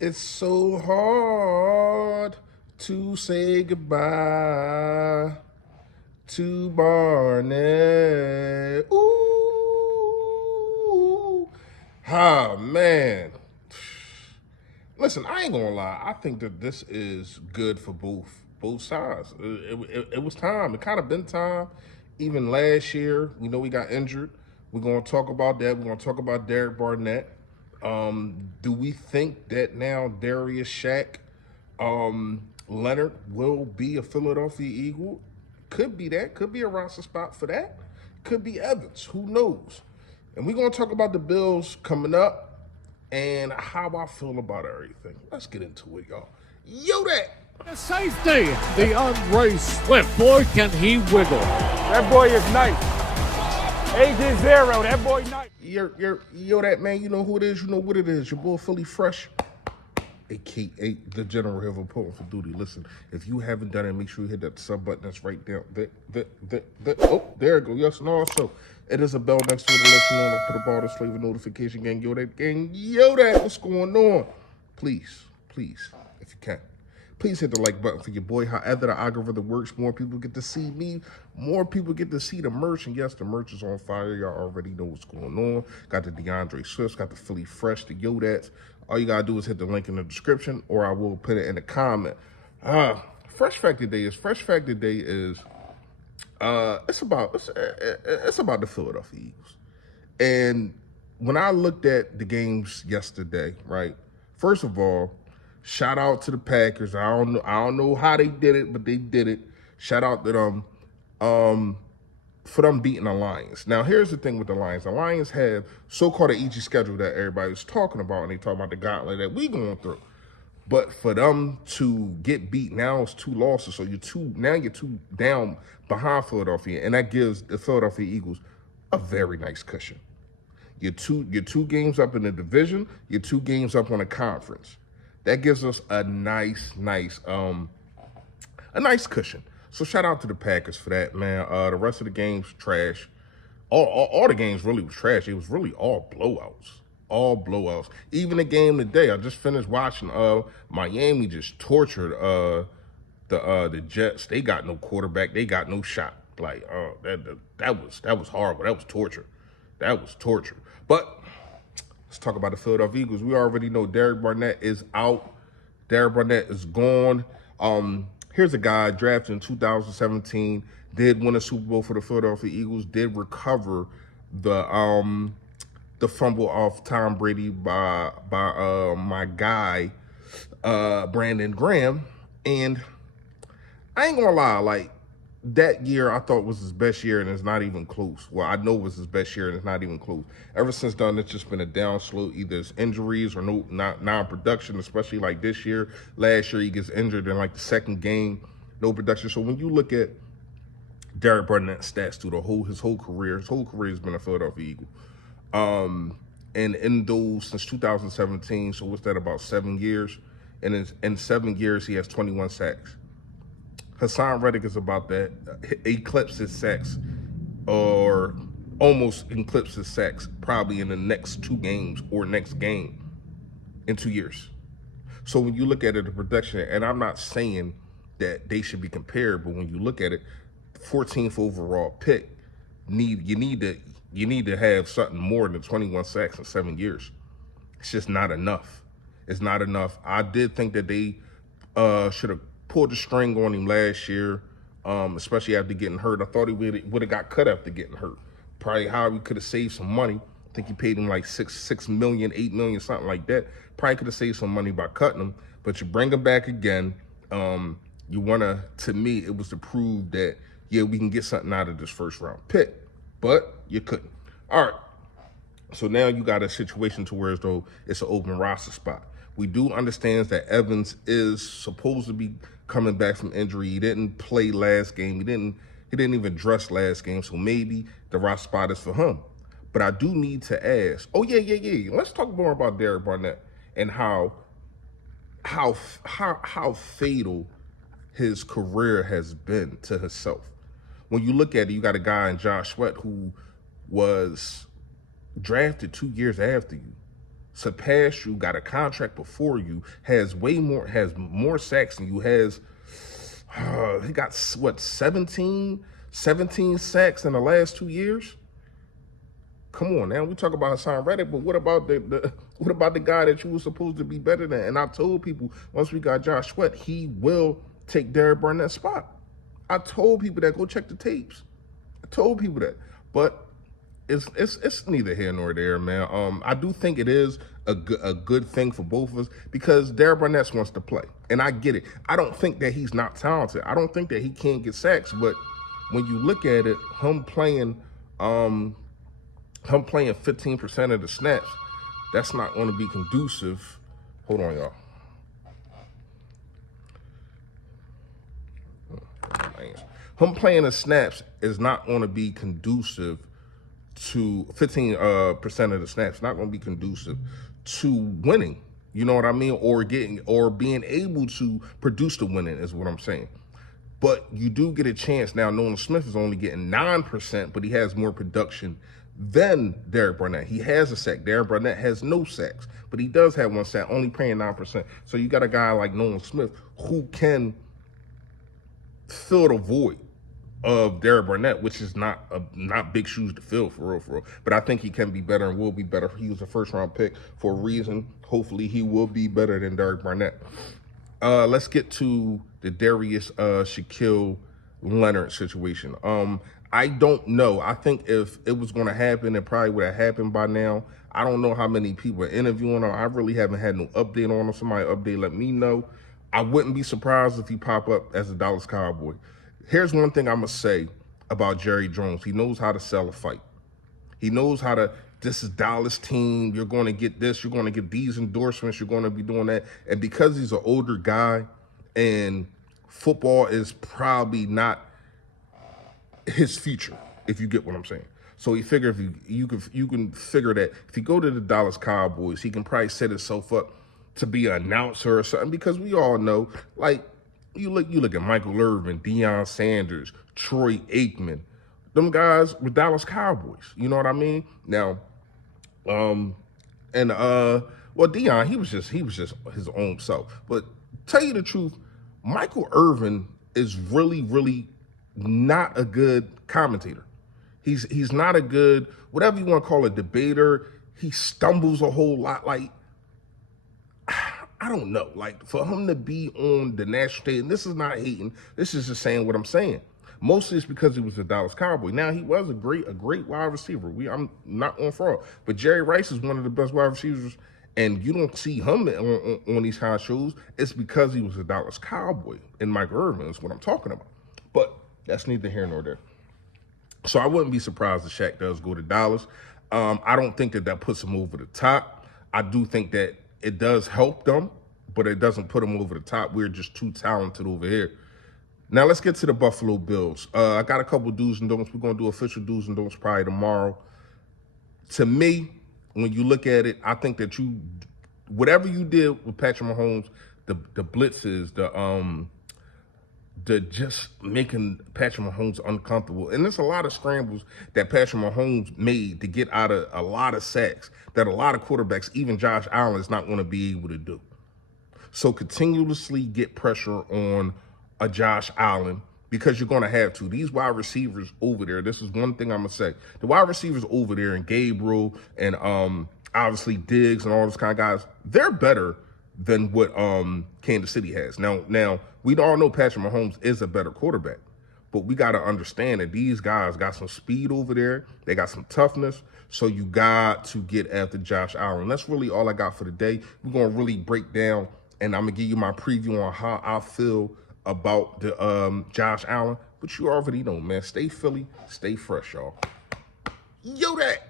It's so hard to say goodbye to Barnett. Ooh. Ah, man. Listen, I ain't gonna lie. I think that this is good for both sides. It was time. It kind of been time. Even last year, we know he got injured. We're gonna talk about that. We're gonna talk about Derek Barnett. Do we think that now Darius Leonard will be a Philadelphia Eagle? Could be that. Could be a roster spot for that. Could be Evans. Who knows? And we're gonna talk about the Bills coming up and how I feel about everything. Let's get into it, y'all. Yo, that. Safety, the Andre Swift. Boy, can he wiggle. That boy is nice. Agent Zero, that boy nice. Yo, that man, you know who it is, you know what it is. Your boy Philly Fresh, aka the General here reporting for duty. Listen, if you haven't done it, make sure you hit that sub button that's right down there. Oh, there it go. Yes, and also, it is a bell next to it to let you know to put a ball to slave notification gang. Yo, that gang. Yo, that. What's going on? Please, if you can. Please hit the like button for your boy. However the algorithm works, more people get to see me. More people get to see the merch. And yes, the merch is on fire. Y'all already know what's going on. Got the DeAndre Swift, got the Philly Fresh, the Yodats. All you got to do is hit the link in the description, or I will put it in the comment. Fresh Factor Day is it's about the Philadelphia Eagles. And when I looked at the games yesterday, right, first of all, shout out to the Packers. I don't know how they did it, but they did it. Shout out to them for them beating the Lions. Now, here's the thing with the Lions. The Lions have so-called an easy schedule that everybody's talking about, and they talk about the gauntlet that we going through. But for them to get beat, now it's 2 losses. So you're two down behind Philadelphia, and that gives the Philadelphia Eagles a very nice cushion. You're two games up in the division, you're 2 games up on the conference. That gives us a nice cushion. So shout out to the Packers for that, man. The rest of the games trash. All the games really was trash. It was really all blowouts. All blowouts. Even the game today, I just finished watching. Miami just tortured the Jets. They got no quarterback. They got no shot. Like that was horrible. That was torture. That was torture. But let's talk about the Philadelphia Eagles. We already know Derek Barnett is out. Derek Barnett is gone. Here's a guy drafted in 2017, did win a Super Bowl for the Philadelphia Eagles, did recover the fumble off Tom Brady by my guy Brandon Graham. And I ain't gonna lie, like, that year I thought was his best year, and it's not even close. Well, I know it was his best year, and it's not even close. Ever since then, it's just been a down slope. Either it's injuries or non-production, especially like this year. Last year, he gets injured in like the second game, no production. So when you look at Derek Barnett's stats through his whole career has been a Philadelphia Eagle. And in those since 2017, so what's that, about 7 years? And in 7 years, he has 21 sacks. Hassan Reddick is about that. Eclipses sacks, or almost eclipses sacks, probably in the next 2 games or next game in 2 years. So when you look at it, the production, and I'm not saying that they should be compared, but when you look at it, 14th overall pick, you need to have something more than 21 sacks in 7 years. It's just not enough. It's not enough. I did think that they should have pulled the string on him last year, especially after getting hurt. I thought he would have got cut after getting hurt. Probably Howie could have saved some money. I think he paid him like $6 million, $8 million, something like that. Probably could have saved some money by cutting him. But you bring him back again. You wanna, to me, it was to prove that, yeah, we can get something out of this first round pick. But you couldn't. All right. So now you got a situation to where as though it's an open roster spot. We do understand that Evans is supposed to be coming back from injury. He didn't play last game. He didn't even dress last game. So maybe the roster spot is for him. But I do need to ask. Oh yeah. Let's talk more about Derek Barnett and how fatal his career has been to himself. When you look at it, you got a guy in Josh Sweat who was drafted 2 years after you. surpassed you, got a contract before you, has more sacks than you, he got what, 17 sacks in the last 2 years? Come on now, we talk about Hassan Reddick, but what about the guy that you were supposed to be better than? And I told people once we got Josh Sweat, he will take Derek Barnett's spot. I told people that, go check the tapes. I told people that, but it's neither here nor there, man. I do think it is a good thing for both of us because Derek Barnett wants to play, and I get it. I don't think that he's not talented. I don't think that he can't get sacks, but when you look at it, him playing 15% of the snaps, that's not going to be conducive. Hold on, y'all. Him playing the snaps is not going to be conducive to 15% of the snaps. Not going to be conducive to winning. You know what I mean? Or being able to produce the winning is what I'm saying. But you do get a chance now. Nolan Smith is only getting 9%, but he has more production than Derek Barnett. He has a sack. Derek Barnett has no sacks, but he does have one sack, only paying 9%. So you got a guy like Nolan Smith who can fill the void of Derek Barnett, which is not big shoes to fill, for real. But I think he can be better and will be better. He was a first-round pick for a reason. Hopefully he will be better than Derek Barnett. Let's get to the Darius Shaquille Leonard situation. I don't know. I think if it was going to happen, it probably would have happened by now. I don't know how many people are interviewing him. I really haven't had no update on him. Somebody update, let me know. I wouldn't be surprised if he pop up as a Dallas Cowboy. Here's one thing I'm going to say about Jerry Jones. He knows how to sell a fight. He knows how to, this is Dallas team, you're going to get this, you're going to get these endorsements, you're going to be doing that. And because he's an older guy and football is probably not his future, if you get what I'm saying. So he figured if you can figure that if you go to the Dallas Cowboys, he can probably set himself up to be an announcer or something, because we all know, like, you look at Michael Irvin, Deion Sanders, Troy Aikman. Them guys were Dallas Cowboys. You know what I mean? Now, well, Deion, he was just his own self. But tell you the truth, Michael Irvin is really not a good commentator. He's not a good, whatever you want to call it, debater. He stumbles a whole lot. Like, I don't know, like, for him to be on the national stage, and this is not hating, this is just saying what I'm saying. Mostly it's because he was a Dallas Cowboy. Now, he was a great wide receiver. I'm not on fraud, but Jerry Rice is one of the best wide receivers, and you don't see him on these high shows. It's because he was a Dallas Cowboy, and Mike Irvin is what I'm talking about. But that's neither here nor there. So I wouldn't be surprised if Shaq does go to Dallas. I don't think that puts him over the top. I do think that it does help them, but it doesn't put them over the top. We're just too talented over here. Now let's get to the Buffalo Bills. I got a couple do's and don'ts. We're going to do official do's and don'ts probably tomorrow. To me, when you look at it, I think that whatever you did with Patrick Mahomes, the blitzes, the just making Patrick Mahomes uncomfortable. And there's a lot of scrambles that Patrick Mahomes made to get out of a lot of sacks that a lot of quarterbacks, even Josh Allen, is not going to be able to do. So continuously get pressure on a Josh Allen, because you're going to have to. These wide receivers over there, this is one thing I'm going to say. The wide receivers over there, and Gabriel and obviously Diggs and all those kind of guys, they're better than what Kansas City has. Now we all know Patrick Mahomes is a better quarterback, but we got to understand that these guys got some speed over there. They got some toughness. So you got to get after Josh Allen. That's really all I got for today. We're going to really break down, and I'm going to give you my preview on how I feel about the Josh Allen. But you already know, man. Stay Philly, stay fresh, y'all. Yo, that.